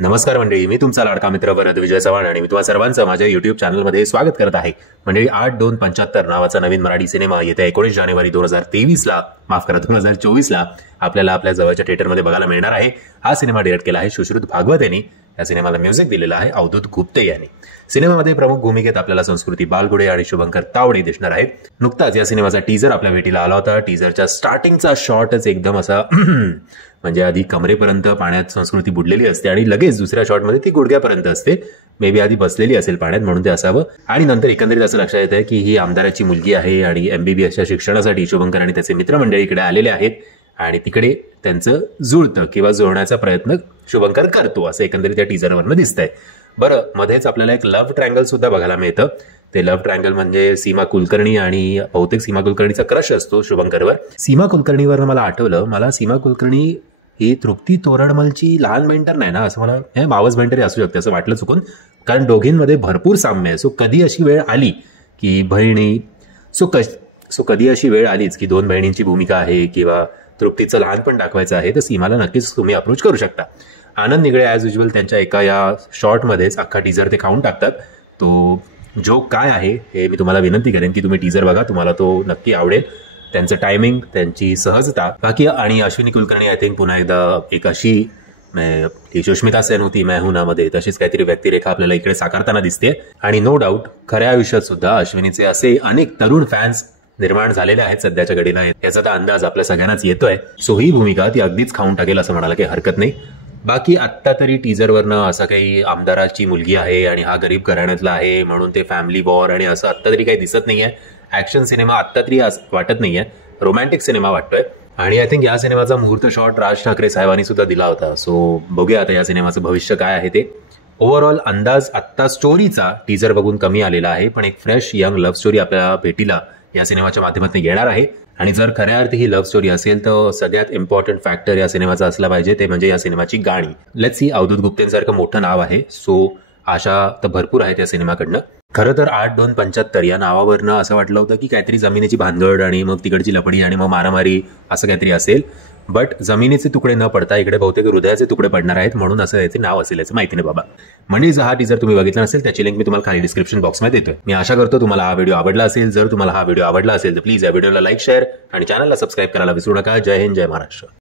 नमस्कार मंडळी, मी तुमचा लाडका मित्र वरद विजय चव्हाण आणि मी तुम्हा सर्वांचं माझ्या युट्यूब चॅनलमध्ये स्वागत करत आहे. मंडळी, 8275 नावाचा नवीन मराठी सिनेमा येत्या 19 जानेवारी 2023ला 2024ला आपल्याला आपल्या जवळच्या थिएटरमध्ये बघायला मिळणार आहे. हा सिनेमा डायरेक्ट केला आहे सुश्रुत भागवत यांनी. या सिनेमाला म्युझिक दिलेलं आहे अवधूत गुप्ते यांनी. सिनेमामध्ये प्रमुख भूमिकेत आपल्याला संस्कृती बालगुडे आणि शुभंकर तावडे दिसणार आहेत. नुकताच या सिनेमाचा टीजर आपल्या भेटीला आला होता. टीजरच्या स्टार्टिंगचा शॉटच एकदम असा म्हणजे आधी कमरेपर्यंत पाण्यात संस्कृती बुडलेली असते आणि लगेच दुसऱ्या शॉटमध्ये ती गुडघ्यापर्यंत असते. मे बी आधी बसलेली असेल पाण्यात म्हणून ते असावं. आणि नंतर एकंदरीत असं लक्षात येतं की ही आमदाराची मुलगी आहे आणि MBBSच्या शिक्षणासाठी शुभंकर आणि त्याचे मित्रमंडळी इकडे आलेले आहेत आणि तिकडे त्यांचं जुळतं किंवा जुळण्याचा प्रयत्न शुभंकर करतो असं एकंदरीत या टीजरवरनं दिसतंय. बरं, मध्येच आपल्याला एक लव्ह ट्रायंगल सुद्धा बघायला मिळतं. ते लव्ह ट्रायंगल म्हणजे सीमा कुलकर्णी आणि बहुतेक सीमा कुलकर्णीचा क्रश असतो शुभंकरवर. सीमा कुलकर्णीवर मला आठवलं, मला सीमा कुलकर्णी ही तृप्ती तोरडमलची लहान बहीण तर नाही ना, असं मला मावस बहीण तरी असू शकते असं वाटलं चुकून, कारण दोघींमध्ये भरपूर साम्य आहे. सो कधी अशी वेळ आली की बहिणी कधी अशी वेळ आलीच की दोन बहिणींची भूमिका आहे किंवा तृप्तीचं लहानपण दाखवायचं आहे तर सीमाला नक्कीच तुम्ही अप्रोच करू शकता. आनंद निगळे ॲज युजल त्यांच्या एका या शॉर्टमध्येच अख्खा टीजर ते खाऊन टाकतात. तो जोक काय आहे हे मी तुम्हाला विनंती करेन की तुम्ही टीजर बघा, तुम्हाला तो नक्की आवडेल. त्यांचं टायमिंग, त्यांची सहजता. बाकी आणि अश्विनी कुलकर्णी आय थिंक पुन्हा एकदा एक अशी सुष्मिता सेन होती मैं हूं नामध्ये तशीच काहीतरी व्यक्तिरेखा आपल्याला इकडे साकारताना दिसते. आणि नो डाऊट खऱ्या आयुष्यात सुद्धा अश्विनीचे असे अनेक तरुण फॅन्स निर्माण झालेले आहेत सध्याच्या घडीला, याचा तर अंदाज आपल्या सगळ्यांनाच येतोय. सो ही भूमिका ती अगदीच खाऊन टाकेल असं म्हणायला काही हरकत नाही. बाकी आत्ता तरी टीजरवरनं असं काही आमदाराची मुलगी आहे आणि हा गरीब घराण्यातला आहे म्हणून ते फॅमिली वॉर आणि असं आत्ता तरी काही दिसत नाहीये. ऍक्शन सिनेमा आत्ता तरी वाटत नाहीये, रोमॅन्टिक सिनेमा वाटतोय. आणि आय थिंक या सिनेमाचा मुहूर्त शॉट राज ठाकरे साहेबांनी सुद्धा दिला होता. सो बघूया आता या सिनेमाचं भविष्य काय आहे ते. ओव्हरऑल अंदाज आत्ता स्टोरीचा टीजर बघून कमी आलेला आहे, पण एक फ्रेश यंग लव्ह स्टोरी आपल्या भेटीला या सिनेमाच्या माध्यमातून येणार आहे. आणि जर खऱ्या अर्थी ही लव्ह स्टोरी असेल तर सगळ्यात इम्पॉर्टंट फॅक्टर या सिनेमाचा असला पाहिजे ते म्हणजे या सिनेमाची गाणी. लेट्स सी, अवधूत गुप्तेंसारखं मोठं नाव आहे, सो आशा तर भरपूर आहेत या सिनेमाकडनं. खरं तर 8275 या नावावरनं असं वाटलं होतं की काहीतरी जमिनीची भानगड आणि मग तिकडची लपडी आणि मग मारामारी असं काहीतरी असेल. बट जमिनीचे तुकडे न पडता इकडे बहुतेक हृदयाचे तुकडे पडणार आहेत म्हणून असं याचे नाव असेल याचं माहिती नाही बाबा. म्हणजे हा टीजर तुम्ही बघितला नसेल त्याची लिंक मी तुम्हाला खाली डिस्क्रिप्शन बॉक्समध्ये देतोय. मी आशा करतो तुम्हाला हा व्हिडिओ आवडला असेल. जर तुम्हाला हा व्हिडिओ आवडला असेल तर प्लीज या व्हिडिओला लाईक, शेअर आणि चॅनलला सबस्क्राईब करायला विसरू नका. जय हिंद, जय महाराष्ट्र.